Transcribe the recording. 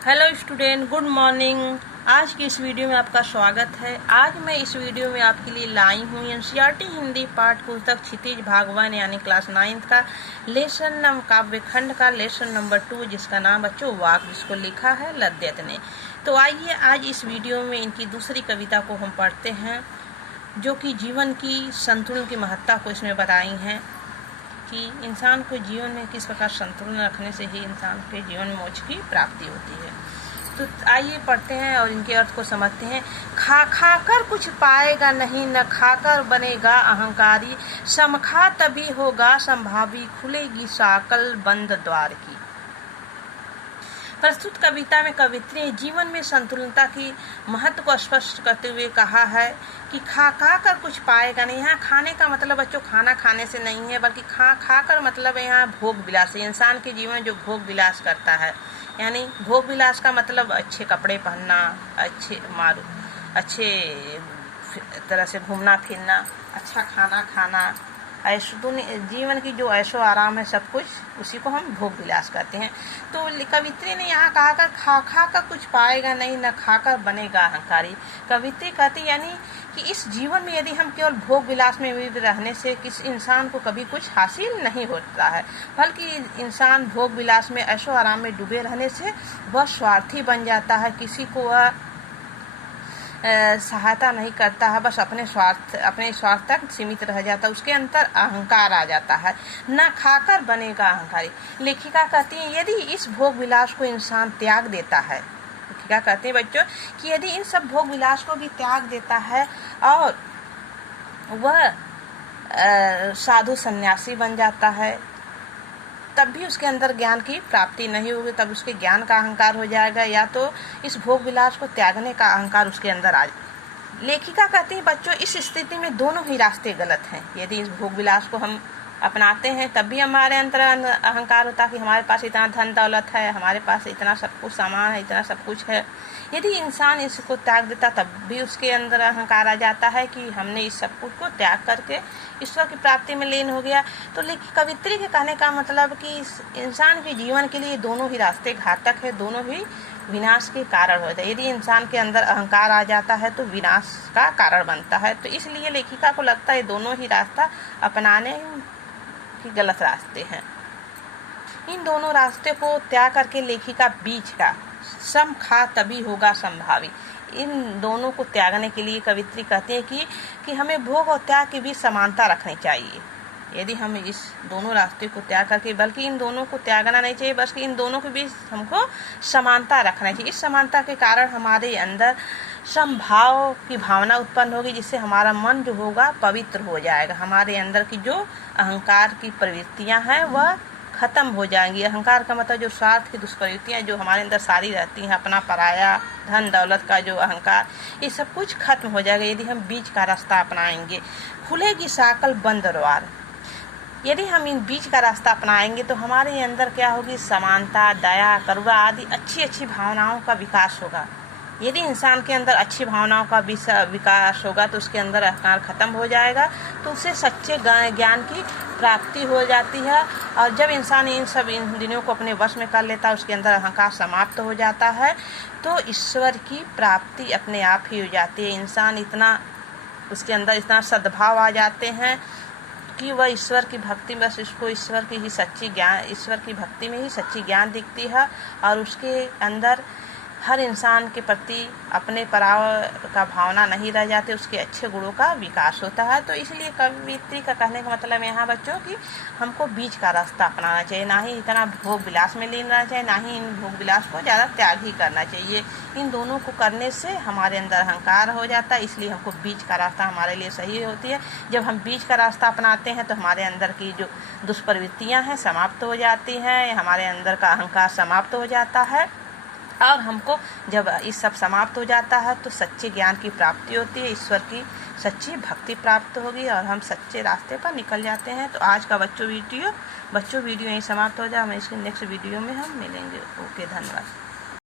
Hello student, good morning. आज की इस वीडियो में आपका स्वागत है। आज मैं इस वीडियो में आपके लिए लाई हूँ एनसीईआरटी हिंदी पाठ पुस्तक क्षितिज भाग 1 यानी क्लास 9 का लेसन काव्यखंड का लेसन नंबर 2, जिसका नाम बच्चों वाक, जिसको लिखा है लद्यत ने। तो आइए आज इस वीडियो में इनकी दूसरी कविता को हम पढ़ते हैं, जो कि जीवन की संतुलन की महत्ता को इसमें बताई हैं कि इंसान को जीवन में किस प्रकार संतुलन रखने से ही इंसान के जीवन में मोक्ष की प्राप्ति होती है। तो आइए पढ़ते हैं और इनके अर्थ को समझते हैं। खा खा कर कुछ पाएगा नहीं, न खाकर बनेगा अहंकारी, समखा तभी होगा संभावी, खुलेगी साकल बंद द्वार की। प्रस्तुत कविता में कवित्री ने जीवन में संतुलनता की महत्व को स्पष्ट करते हुए कहा है कि खा खा कर कुछ पाएगा नहीं। यहाँ खाने का मतलब बच्चों खाना खाने से नहीं है, बल्कि खा खा कर मतलब यहाँ भोग विलास है। इंसान के जीवन में जो भोग विलास करता है, यानी भोग विलास का मतलब अच्छे कपड़े पहनना, अच्छे तरह से घूमना फिरना, अच्छा खाना खाना, जीवन की जो ऐशो आराम है, सब कुछ उसी को हम भोग विलास करते हैं। तो कवित्री ने यहाँ कहा कर खा खा कर कुछ पाएगा नहीं, न खाकर बनेगा अहंकारी। कवित्री कहती यानी कि इस जीवन में यदि हम केवल भोग विलास में रहने से किसी इंसान को कभी कुछ हासिल नहीं होता है, बल्कि इंसान भोग विलास में ऐशो आराम में डूबे रहने से वह स्वार्थी बन जाता है, किसी को वह सहायता नहीं करता है, बस अपने स्वार्थ तक सीमित रह जाता है, उसके अंदर अहंकार आ जाता है। न खाकर बनेगा अहंकारी। लेखिका कहती है यदि इस भोग विलास को इंसान त्याग देता है, लेखिका कहते हैं बच्चों कि यदि इन सब भोग विलास को भी त्याग देता है और वह साधु सन्यासी बन जाता है, तब भी उसके अंदर ज्ञान की प्राप्ति नहीं होगी, तब उसके ज्ञान का अहंकार हो जाएगा, या तो इस भोग विलास को त्यागने का अहंकार उसके अंदर आ जाएगा। लेखिका कहती है बच्चों इस स्थिति में दोनों ही रास्ते गलत हैं। यदि इस भोग विलास को हम अपनाते हैं तब भी हमारे अंदर अहंकार होता है कि हमारे पास इतना धन दौलत है, हमारे पास इतना सब कुछ सामान है, इतना सब कुछ है। यदि इंसान इसको त्याग देता तब भी उसके अंदर अहंकार आ जाता है कि हमने इस सब कुछ को त्याग करके ईश्वर की प्राप्ति में लीन हो गया। तो कवित्री के कहने का मतलब कि इंसान के जीवन के लिए दोनों ही रास्ते घातक है, दोनों ही विनाश के कारण होते हैं। यदि इंसान के अंदर अहंकार आ जाता है तो विनाश का कारण बनता है। तो इसलिए लेखिका को लगता है दोनों ही रास्ता अपनाने के गलत रास्ते हैं। इन दोनों रास्ते को त्याग करके लेखिका बीच का सम खा तभी होगा संभावी, इन दोनों को त्यागने के लिए कवित्री कहते हैं कि हमें भोग और त्याग के बीच समानता रखनी चाहिए। यदि हम इस दोनों रास्ते को त्याग करके, बल्कि इन दोनों को त्यागना नहीं चाहिए, बल्कि इन दोनों के बीच हमको समानता रखना चाहिए। इस समानता के कारण हमारे अंदर समभाव की भावना उत्पन्न होगी, जिससे हमारा मन जो होगा पवित्र हो जाएगा। हमारे अंदर की जो अहंकार की प्रवृत्तियां हैं वह खत्म हो जाएंगी। अहंकार का मतलब जो स्वार्थ की दुष्प्रवृत्तियां जो हमारे अंदर सारी रहती हैं, अपना पराया, धन दौलत का जो अहंकार, ये सब कुछ खत्म हो जाएगा यदि हम बीच का रास्ता अपनाएंगे। खुलेगी साकल बंद द्वार। यदि हम इन बीच का रास्ता अपनाएंगे तो हमारे अंदर क्या होगी, समानता, दया, करुणा आदि अच्छी अच्छी भावनाओं का विकास होगा। यदि इंसान के अंदर अच्छी भावनाओं का विकास होगा तो उसके अंदर अहंकार खत्म हो जाएगा, तो उसे सच्चे ज्ञान की प्राप्ति हो जाती है। और जब इंसान इन दिनों को अपने वश में कर लेता है, उसके अंदर अहंकार समाप्त हो जाता है, तो ईश्वर की प्राप्ति अपने आप ही हो जाती है। इंसान उसके अंदर इतना सद्भाव आ जाते हैं कि वह ईश्वर की भक्ति में, बस उसको ईश्वर की भक्ति में ही सच्ची ज्ञान दिखती है, और उसके अंदर हर इंसान के प्रति अपने पराव का भावना नहीं रह जाती, उसके अच्छे गुणों का विकास होता है। तो इसलिए कवित्री का कहने का मतलब यहाँ बच्चों कि हमको बीच का रास्ता अपनाना चाहिए, ना ही इतना भोग विलास में लीन रहना चाहिए, ना ही इन भोग विलास को ज़्यादा त्याग ही करना चाहिए। इन दोनों को करने से हमारे अंदर अहंकार हो जाता है, इसलिए हमको बीच का रास्ता हमारे लिए सही होती है। जब हम बीच का रास्ता अपनाते हैं तो हमारे अंदर की जो दुष्प्रवृत्तियाँ हैं समाप्त हो जाती हैं, हमारे अंदर का अहंकार समाप्त हो जाता है, और हमको जब इस सब समाप्त हो जाता है तो सच्चे ज्ञान की प्राप्ति होती है, ईश्वर की सच्ची भक्ति प्राप्त होगी और हम सच्चे रास्ते पर निकल जाते हैं। तो आज का बच्चों वीडियो यहीं समाप्त हो जाए। हम इसके नेक्स्ट वीडियो में हम मिलेंगे। ओके, धन्यवाद।